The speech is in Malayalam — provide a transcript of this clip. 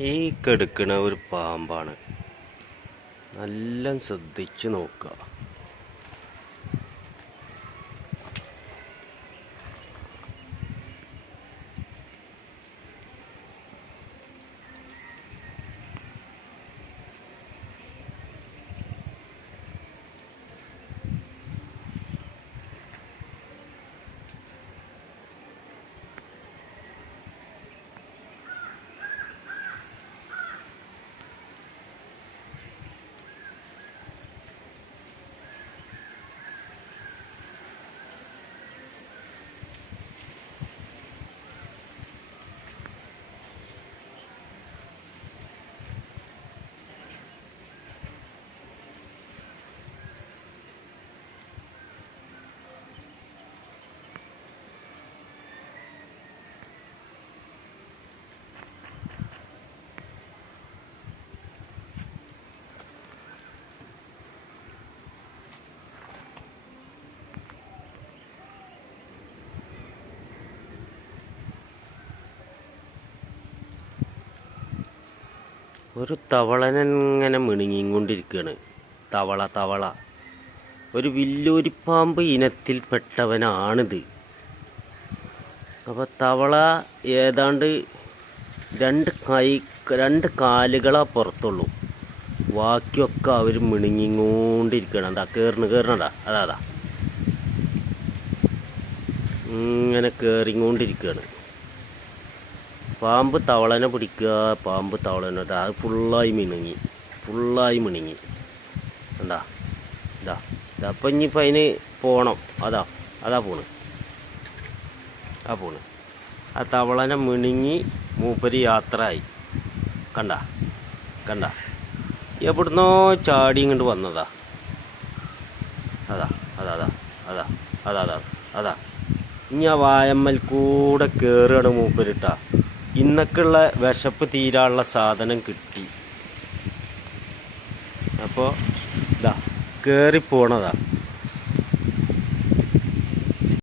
ഈ കെടുക്കണ ഒരു പാമ്പാണ്. നല്ല ശ്രദ്ധിച്ചു നോക്കുക. ഒരു തവളനങ്ങനെ മിണുങ്ങിക്കൊണ്ടിരിക്കുകയാണ് തവള തവള. ഒരു വില്ലൂരിപ്പാമ്പ് ഇനത്തിൽപ്പെട്ടവനാണിത്. അപ്പോൾ തവള ഏതാണ്ട് രണ്ട് കൈ രണ്ട് കാലുകളാ പുറത്തുള്ളൂ. ബാക്കിയൊക്കെ അവർ മിണുങ്ങിക്കൊണ്ടിരിക്കണം. എന്താ കയറണ് കയറണടാ അതാ അതാ. ഇങ്ങനെ കയറിക്കൊണ്ടിരിക്കുകയാണ് പാമ്പ് തവളനെ പിടിക്കുക പാമ്പ് തവളനെ അത് ഫുള്ളായി മിണുങ്ങി ഫുള്ളായി മിണുങ്ങി എന്താ ഇതാ ഇതാ. അപ്പം ഇനിയിപ്പോൾ അതിന് പോണം. അതാ അതാ പോണ്. ആ പോണ്. ആ തവളനെ മിണുങ്ങി മൂപ്പര് യാത്ര ആയി കണ്ട? കണ്ട? എവിടുന്നോ ചാടി ഇങ്ങോട്ട് വന്നതാ. അതാ അതാ അതാ അതാ അതാ അതാ അതാ. ഇനി ആ വായമ്മൽ കൂടെ കയറുകയാണ് മൂപ്പരിട്ടാ ഇന്നൊക്കെയുള്ള വിശപ്പ് തീരാനുള്ള സാധനം കിട്ടി. അപ്പോൾ ഇതാ കയറി പോണതാ.